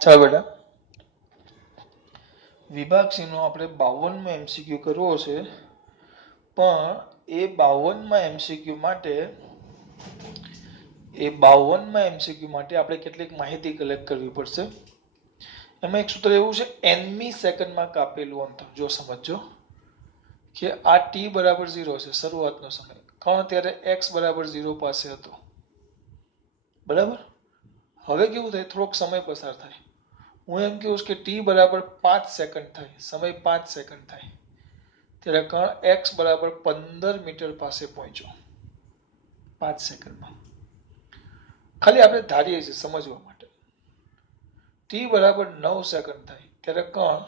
ચાલો બેટા, વિભાગ સી નો આપણે 52માં એમસીક્યુ કરવો છે, પણ એ 52માં એમસીક્યુ માટે આપણે કેટલીક માહિતી કલેક્ટ કરવી પડશે. એમાં એક સૂત્ર એવું છે, nમી સેકન્ડમાં કાપેલું અંતર. જો સમજો કે આ t બરાબર 0 છે, શરૂઆતનો સમય, કણ ત્યારે x બરાબર 0 પાસે હતો, બરાબર. હવે કેવું થાય, થોડોક સમય પસાર થાય. હું એમ કહું કે t બરાબર 5 સેકન્ડ થાય, સમય 5 સેકન્ડ થાય, ત્યારે કણ x બરાબર 15 મીટર પાસે પહોંચ્યો 5 સેકન્ડમાં. ખાલી આપણે ધારીએ છીએ સમજવા માટે. t બરાબર 9 સેકન્ડ થાય ત્યારે કણ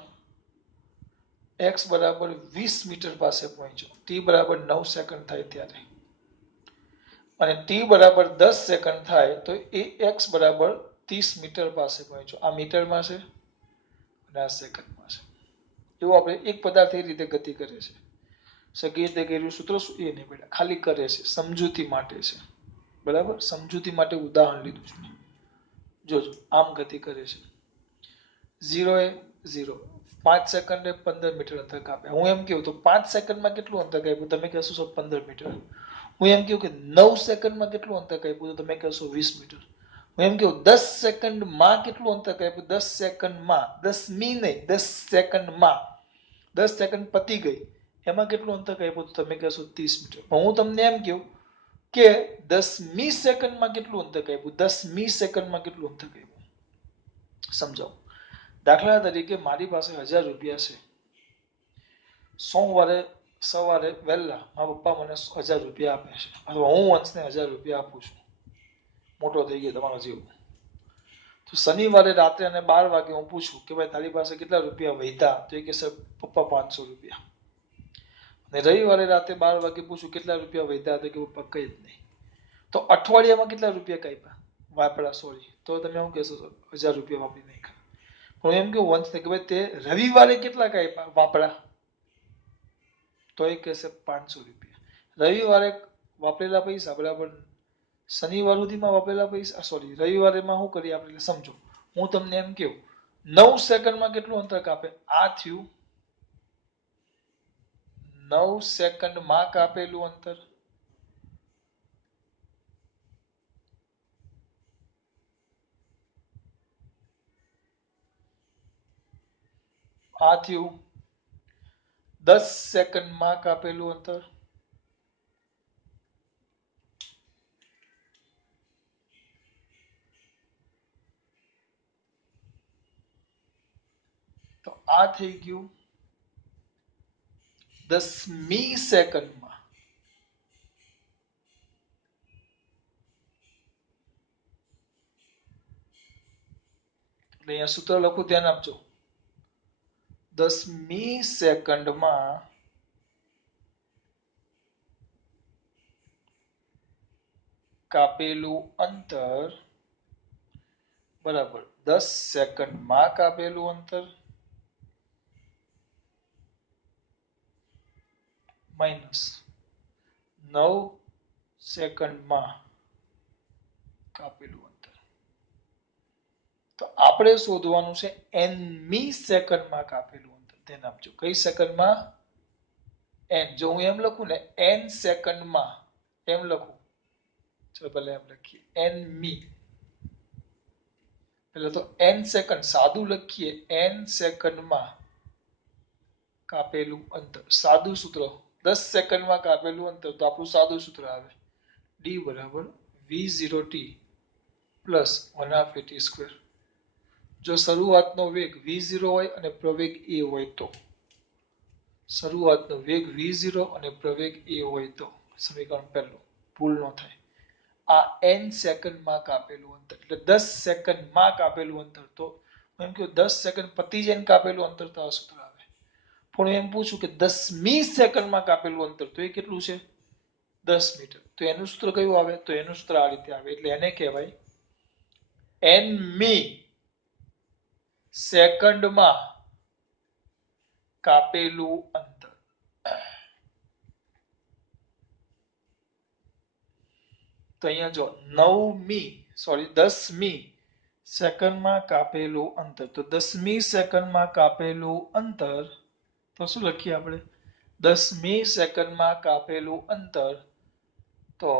x બરાબર 20 મીટર પાસે પહોંચ્યો, t બરાબર 9 સેકન્ડ થાય ત્યારે. અને t બરાબર 10 સેકન્ડ થાય તો એ x બરાબર 30 મીટર પાસે પહોંચ્યો. આ મીટરમાં છે અને આ સેકન્ડમાં છે. એવું આપણે એક પદાર્થ એ રીતે ગતિ કરે છે. સગી રીતે કર્યું સૂત્ર શું એ નહીં બેટા, ખાલી કરે છે, સમજૂતી માટે છે, બરાબર. સમજૂતી માટે ઉદાહરણ લીધું છે. જોજો, આમ ગતિ કરે છે. 0 એ 0, 5 સેકન્ડે 15 મીટર અંતર કાપે. હું એમ કહું તો 5 સેકન્ડમાં કેટલું અંતર કાપ્યું, તમે કહેશો 15 મીટર. હું એમ કહું કે 9 સેકન્ડમાં કેટલું અંતર કાપ્યું, તો તમે કહેશો 20 મીટર. હું એમ કહું 10 સેકન્ડમાં કેટલું અંતર કાપ્યું, 10 સેકન્ડમાં, 10મી નહીં, 10 સેકન્ડમાં, 10 સેકન્ડ પતી ગઈ, એમાં કેટલું અંતર કાપ્યું, તો તમે કહેશો 30 મીટર. પણ હું તમને એમ કહું કે 10મી સેકન્ડમાં કેટલું અંતર કાપ્યું, 10મી સેકન્ડમાં કેટલું અંતર કાપ્યું, સમજાવો. દાખલા તરીકે મારી પાસે 1000 રૂપિયા છે. સોમવારે સવારે વહેલા મારા પપ્પા મને 1000 રૂપિયા આપે છે, અથવા હું વંશને 1000 રૂપિયા આપું છું, મોટો થઈ ગયો તમારો જેવો. તો શનિવારે રાત્રે અને 12 વાગે હું પૂછું કે ભાઈ તારી પાસે કેટલા રૂપિયા વધ્યા, તો એ કહેશે પપ્પા 500 રૂપિયા. અને રવિવારે રાતે 12 વાગે પૂછું કેટલા રૂપિયા વધ્યા, તો કે પપ્પા કઈ જ નહીં. તો અઠવાડિયામાં કેટલા રૂપિયા કાપ્યા, વાપરા, સોરી, તો તમે શું કહેશો, 1000 રૂપિયા વાપરી નાખ્યા. પણ એમ કે વંશને કે ભાઈ તે રવિવારે કેટલા કાપ્યા વાપરા, તો એ કહેશે 500 રૂપિયા. રવિવારે વાપરેલા પૈસા બરાબર શનિવાર સુધીમાં વાપરેલા પૈસા, સોરી, રવિવારેમાં શું કરીએ આપણે, સમજો. હું તમને એમ કહું 9 સેકન્ડમાં કેટલું અંતર કાપે, આ થયું 9 સેકન્ડમાં કાપેલું અંતર. આ થયું 10 સેકન્ડમાં કાપેલું અંતર. તો આ થઈ ગયું 10મી સેકન્ડમાં. એટલે અહીંયા સૂત્ર લખું, ધ્યાન આપજો. 10મી સેકન્ડમાં કાપેલું અંતર બરાબર 10 સેકન્ડમાં કાપેલું અંતર માઇનસ 9 સેકન્ડમાં કાપેલું અંતર. તો આપણે શોધવાનું છે nમી સેકન્ડમાં કાપેલું અંતર. ધ્યાન આપજો, કઈ સેકન્ડમાં, n. જો હું એમ લખું ને n સેકન્ડમાં, એમ લખું, ચલો પહેલા એમ લખીએ nમી. પેલા તો n સેકન્ડ સાદું લખીએ, n સેકન્ડમાં કાપેલું અંતર, સાદું સૂત્ર. 10 સેકન્ડમાં કાપેલું અંતર, તો આપણું સાદું સૂત્ર આવે d બરાબર v0t પ્લસ 1/2 જો શરૂઆતનો વેગ v0 હોય અને પ્રવેગ a હોય તો, શરૂઆતનો વેગ v0 અને પ્રવેગ a હોય તો, સમીકરણ પહેલું, ભૂલ ન થાય. આ n સેકન્ડમાં કાપેલું અંતર, એટલે 10 સેકન્ડમાં કાપેલું અંતર. તો એમ કે 10 સેકન્ડ પતી જઈને કાપેલું અંતર, તો આ સૂત્ર આવે. પણ એમ પૂછું કે 10મી સેકન્ડમાં કાપેલું અંતર, તો એ કેટલું છે, 10 મીટર. તો એનું સૂત્ર કયું આવે, તો એનું સૂત્ર આ રીતે આવે. એટલે એને કહેવાય nમી સેકન્ડમાં કાપેલું અંતર. તો અહીંયા જો 10મી સેકન્ડમાં કાપેલું અંતર, તો 10મી સેકન્ડમાં કાપેલું અંતર, તો શું લખીએ આપણે? 10મી સેકન્ડમાં કાપેલું અંતર, તો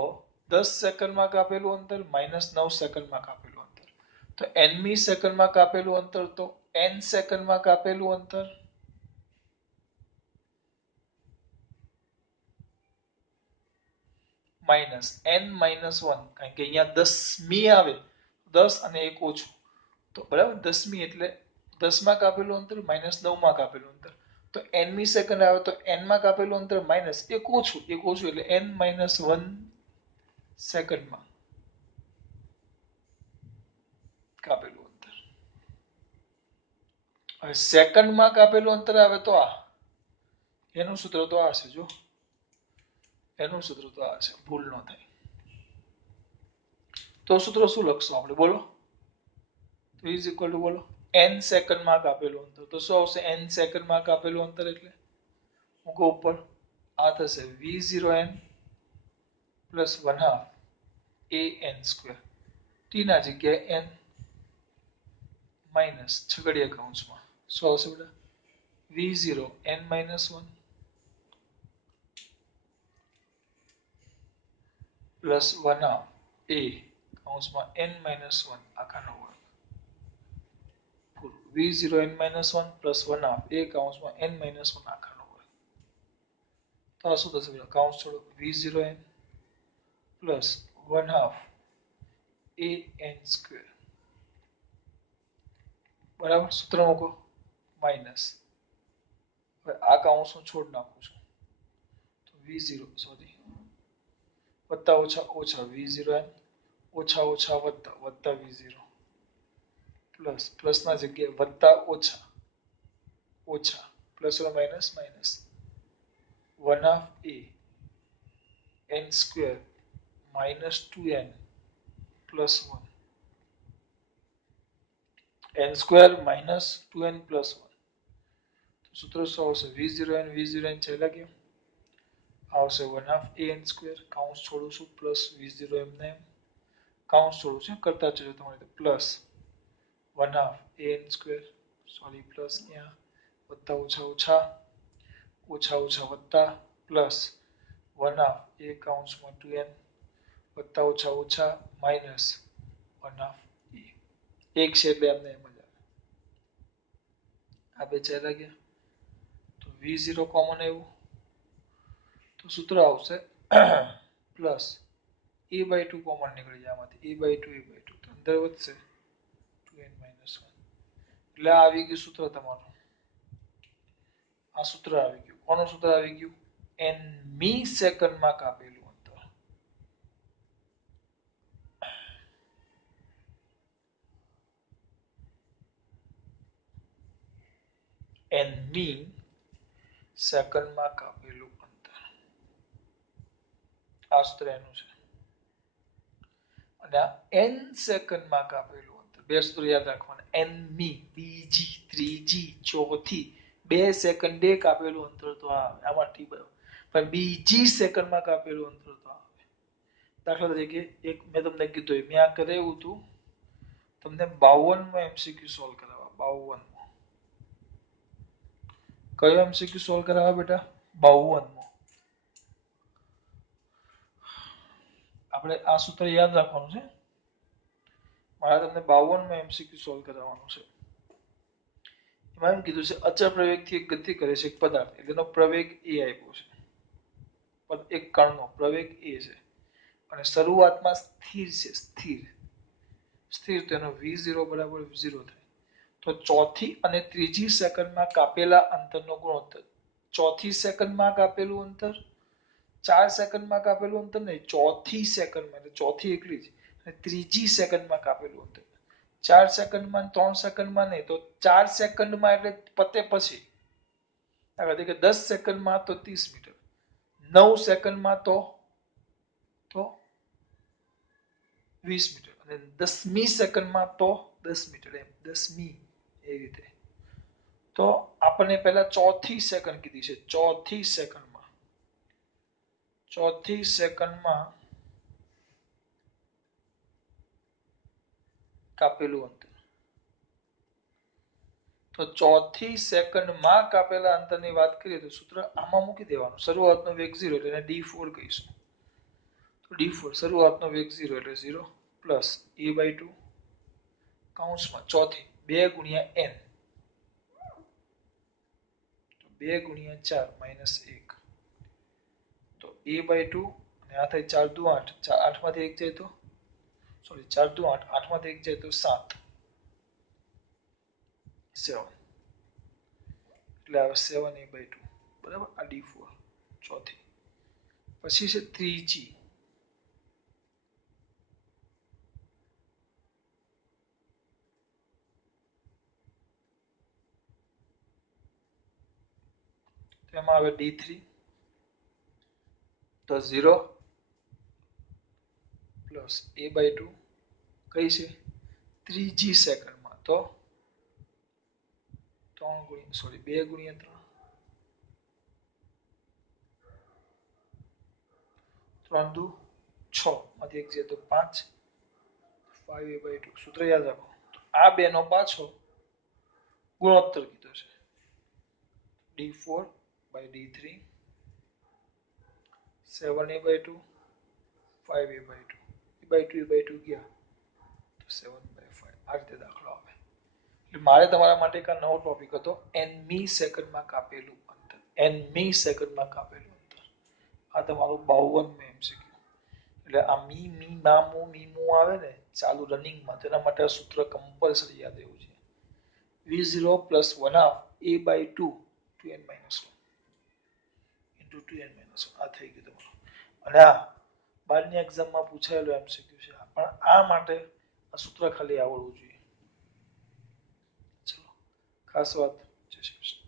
10 સેકન્ડમાં કાપેલું અંતર માઇનસ 9 સેકન્ડમાં કાપેલું અંતર, તો nમી સેકન્ડમાં કાપેલું અંતર, તો n સેકન્ડમાં કાપેલું અંતર માઇનસ n માઇનસ 1, કારણ કે અહીંયા 10મી આવે, 10 અને 1 ઓછું, તો બરાબર 10મી એટલે 10માં કાપેલું અંતર માઇનસ 9માં કાપેલું અંતર, તો nમી સેકન્ડ આવે તો n માં કાપેલું અંતર માઇનસ 1 ઓછું, 1 ઓછું એટલે n માઇનસ 1 સેકન્ડમાં કાપેલું અંતર. હવે સેકન્ડમાં કાપેલું અંતર આવે તો આ, એનું સૂત્ર તો આ છે, જો એનું સૂત્ર તો આ છે, ભૂલ ન થાય. તો સૂત્ર શું લખશું આપણે, બોલો? તો ઇઝ ઇક્વલ ટુ, બોલો, n સેકન્ડમાં કાપેલું અંતર, તો શું આવશે? n સેકન્ડમાં કાપેલું અંતર એટલે મૂકો ઉપર, આ થશે v0n plus 1/2 an square, t ના જગ્યાએ n માઇનસ છગડીયા કૌંસમાં શું આવશે બેટા? v0 n minus 1 plus 1/2 a કૌંસમાં n માઇનસ 1 આખાનો વર્ગ, v0 n minus 1 plus 1/2 a કૌંસમાં n માઇનસ 1 આખાનો વર્ગ, તો આ શું થશે બેટા? કૌંસ છોડો, v0 n plus 1/2 an square, બરાબર, સૂત્ર મૂકો, માઇનસ, હવે આ કૌંસ હું છોડ નાખું છું, તો v0 સોરી વત્તા ઓછા ઓછા v0n ઓછા ઓછા વત્તા વત્તા v0 પ્લસ પ્લસના જગ્યાએ વત્તા ઓછા ઓછા plus minus minus 1/2 a n square minus 2n plus 1 n square minus 2n plus 1, તો સૂત્ર શું આવશે? v0n છેલ્લા કેમ આવશે 1/2 an સ્ક્વેર, કૌંસ છોડું છું, પ્લસ v0 એમને એમ કૌંસ છોડું છું, કરતા ચલો તમારે, plus 1/2 an square sorry plus ક્યાં વત્તા ઓછા ઓછા ઓછા ઓછા વત્તા પ્લસ 1/2 a કૌંસમાં 2n વત્તા ઓછા ઓછા માઇનસ 1/2 a, એક છે એટલે એમને એમ જ આવે, આ બે ચાલ્યા ગયા, તો v0 કોમન આવ્યું, તો સૂત્ર આવશે પ્લસ a/2 કોમન નીકળી જાય આમાંથી, a/2 તો અંદર વધશે 2n માઇનસ 1, એટલે આ આવી ગયું સૂત્ર તમારું, આ સૂત્ર આવી ગયું, કોનું સૂત્ર આવી ગયું? n મી સેકન્ડમાં કાપેલું અંતર, n મી સેકન્ડમાં કાપેલું અંતર, આ સૂત્ર એનું છે, અને આ n સેકન્ડમાં કાપેલું અંતર, બે સૂત્ર યાદ રાખવાના, n મી બીજી ત્રીજી ચોથી 2 સેકન્ડે કાપેલું અંતર તો આમાં ટી બરાબર, પણ બીજી સેકન્ડમાં કાપેલું અંતર તો આવે. દાખલા તરીકે એક મેં તમને કીધું, મેં આ કરાવ્યું હતું, તમને 52માં એમસીક્યુ સોલ્વ કરાવવા, 52માં કયો એમસીક્યુ સોલ્વ કરાવવા બેટા? 52માં આપણે આ સૂત્ર યાદ રાખવાનું છે, મારે તમને 52માં એમસીક્યુ સોલ્વ કરાવવાનું છે. એમાં એમ કીધું છે અચળ પ્રવેગથી એક ગતિ કરે છે એક પદાર્થ, એટલે એનો પ્રવેગ a આપ્યો છે, એક કણનો પ્રવેગ a છે અને શરૂઆતમાં સ્થિર છે, સ્થિર સ્થિર, તો એનો v0 બરાબર 0 થાય, તો ચોથી અને ત્રીજી સેકન્ડમાં કાપેલા અંતરનો ગુણોત્તર, ચોથી સેકન્ડમાં કાપેલું અંતર, 4 સેકન્ડમાં કાપેલું અંતર નહીં, ચોથી સેકન્ડમાં, એટલે ચોથી એકલી જ, અને ત્રીજી સેકન્ડમાં કાપેલું અંતર, 4 સેકન્ડમાં 3 સેકન્ડમાં નહીં, તો 4 સેકન્ડમાં એટલે પતે પછી, દાખલા તરીકે 10 સેકન્ડમાં તો 30 મીટર, 9 સેકન્ડમાં તો 20 મીટર, અને 10મી સેકન્ડમાં તો 10 મીટર, એમ 10મી એ રીતે. તો આપણને પહેલા ચોથી સેકન્ડ કીધી છે, ચોથી સેકન્ડમાં કાપેલું અંતર. તો ચોથી સેકન્ડમાં કાપેલા અંતરની વાત કરીએ તો સૂત્ર આમાં મૂકી દેવાનું. શરૂઆતનો વેગ 0 એટલે એને d4 કહીશું. તો d4 શરૂઆતનો વેગ 0 એટલે 0 પ્લસ a/2 કૌંસમાં ચોથી 2 ગુણ્યા n, તો 2 ગુણ્યા 4 માઇનસ 1, તો a/2 અને આ થાય 4 દુ 8, 8 માંથી 1 જાય તો સોરી 4 દુ 8, 8 માંથી 1 જાય તો 7, 7 એટલે આવે 7a/2 બરાબર. આ d4 ચોથી. પછી છે ત્રીજી, તેમાં આવે d3, તો 0 પ્લસ a/2 કઈ છે ત્રીજી સેકન્ડમાં, તો 3 ગુણ્યા સોરી 2 ગુણ્યા 3, 3 દુ 6 માંથી 1 જાય તો 5, 5a/2 સૂત્ર યાદ રાખો. આ બેનો પાછો ગુણોત્તર કીધો છે d4 by d3, 7a/2, 5a/2, a/2 ગયા તો 7/5. આ રીતે દાખલો આવે. એટલે મારે તમારા માટે એક નવો ટોપિક હતો nમી સેકન્ડમાં કાપેલું અંતર. nમી સેકન્ડમાં કાપેલું અંતર. આ તમારું 52 MCQ. એટલે આ મી મામુ મીમુ આવે ને ચાલુ રનિંગમાં, તેના માટે આ સૂત્ર કમ્પલસરી યાદ રહેવું છે. v0 plus 1/2 a/2 2n - 1 into 2n - 1 આ થઈ ગયું તમારું. અને આ બારની એક્ઝામમાં પૂછાયેલું MCQ છે, પણ આ માટે આ સૂત્ર ખાલી આવડવું જોઈએ. ચલો, ખાસ વાત. જય શ્રી કૃષ્ણ.